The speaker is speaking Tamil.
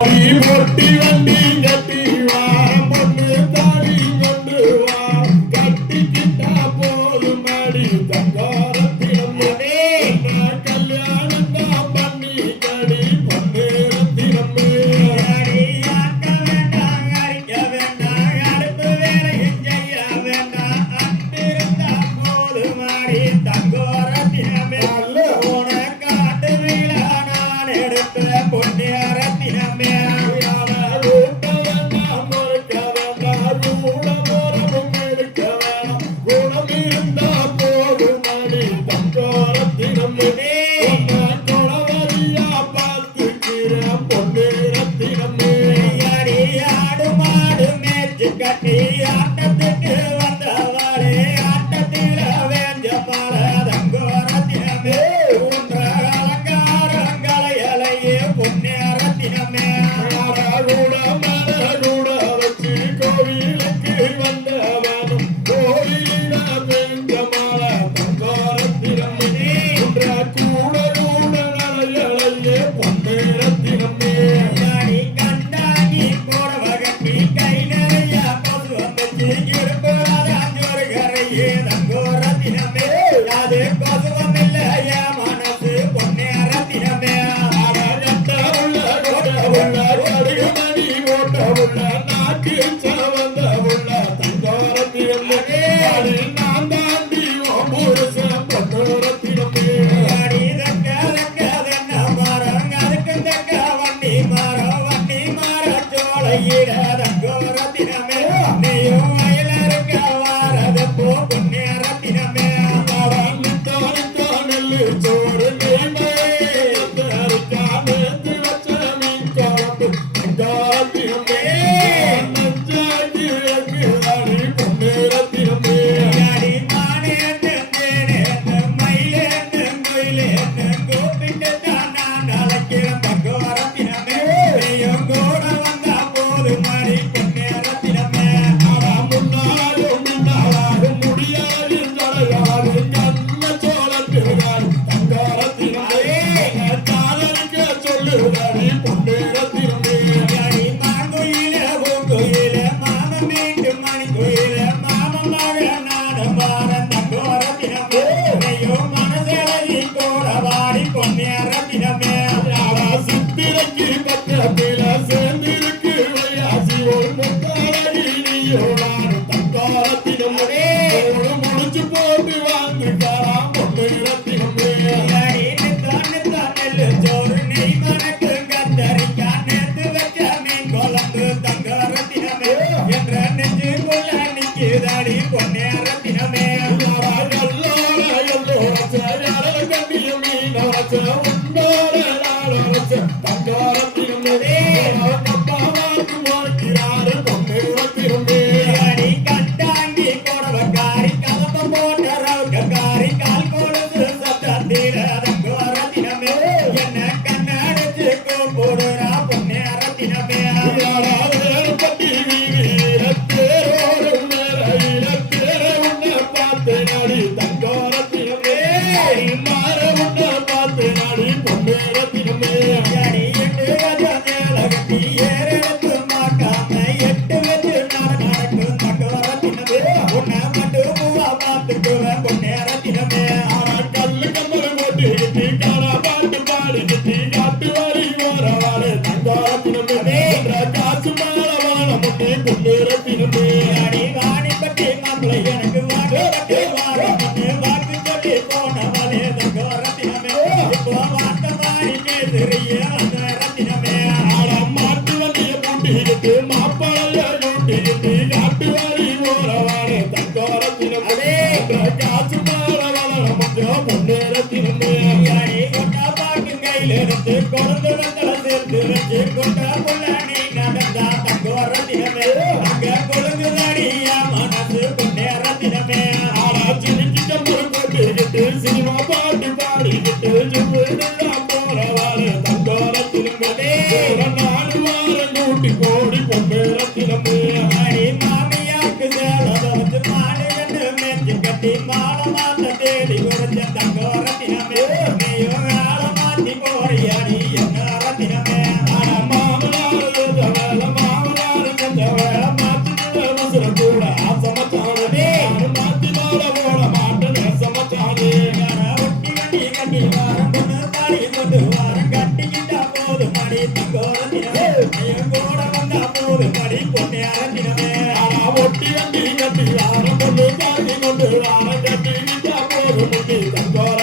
பொட்டி வண்டி கட்டி வா பொண்ணு தாடி கொண்டு வா கட்டிக்கிட்டா போதும் மாடி தங்காரத்தினம் கல்யாணம் தான் பண்ணி கடி பொண்ணு ரத்தினமே ஆக்க வேண்டாம் அரிக்க வேண்டாம் அடுப்பு வேலையும் செய்ய வேண்டாம் அங்கிருந்தா போதும் மாடி தங்கோரத்தினமே உனக்காட்டு வீழ நான் எடுத்த பொண்ணு ரத்தினமே ஆடு மாடு மேய்ச்சி கட்டி ஆட்டத்துக்கு வந்தவளே ஆட்டத்தில் வேஞ்ச மாலை தங்கோரத்தினமே உன்ற அலங்காரங்களை அலையே பொன்னே ரத்தினமே கோவிலுக்கு வந்தவனும் கோவிலிட வேஞ்ச மாலை தங்கோரத்தினமே உன்ற கூட கூட அலையே பொன்னே ரத்தினமே நான் தாண்டி ரத்தினமே நீயும் வயலருக்க வாரது போ பொன்னே ரத்தினமே சோறு சித்திரைக்கு பக்கத்தில சேர்ந்திருக்கு வையாசி ஒரு முத்தாரடியோடு தங்காரத்தினம் முடிச்சு போட்டு வாங்குகிறான் பொண்ணு ரத்தினமே சோறு நெய் மணக்கு கத்தரிக்கா நேத்து வச்ச மீன் குழம்பு தங்க ரத்தினமே என்ற நெஞ்சுக்குள்ள நிக்குதாடி பொன்னே ரத்தினமே கட்டாங்கி கொடவக்காரி கலப்ப போட்ட ரவுக்காரி கால் கொழுந்து சத்தத்தில தங்க ரத்தினமே என்ன கண்ணடிச்சு கூப்பிடுறா பொன்னே ரத்தினமே வாணிப்பட்டி மாப்பிள்ளை எனக்கு வாக்கு சொல்லி போனவனே தங்க ரத்தினமே இப்போ வார்த்தை மாறி பேசுறிய அந்த ரத்தினமே மாட்டு வண்டிய பூட்டிக்கிட்டு மாப்பாளைய கூட்டிக்கிட்டு காட்டு வரி போறவானே தங்க ரத்தினமே காசு மாற வளர மட்டும் பொண்ணு ரத்தினமே கொண்டா பாட்டு கையில இருந்து கொண்டு வந்தல சேர்த்து வச்சு கொண்டா புள்ள நீ நடந்தா தங்க ரத்தினமே அங்க கொழுங்குதாடியா மனசு பொன்னே ரத்தினமே சினிமா பாட்டு பாடிக்கிட்டு போறவாறு தங்கோரத்தினமே நாலு வாரம் கூட்டி கோடி பொண்ணு ரத்தினமே மாமியாக்கு சேலத வச்சு மாடு கண்டு மேய்ச்சி கட்டி மாலை மாத்த தேடி குறைஞ்ச தங்கோரத்தினமே நீயும் ஆள மாத்தி போறியாடி என்ன ரத்தினமே மாமலா கட்டி கட்டி கட்டி ஆரம் கொண்டு தாண்டி கொண்டு ஆரம் கட்டி நின்றா போதும் முட்டி தங்கோர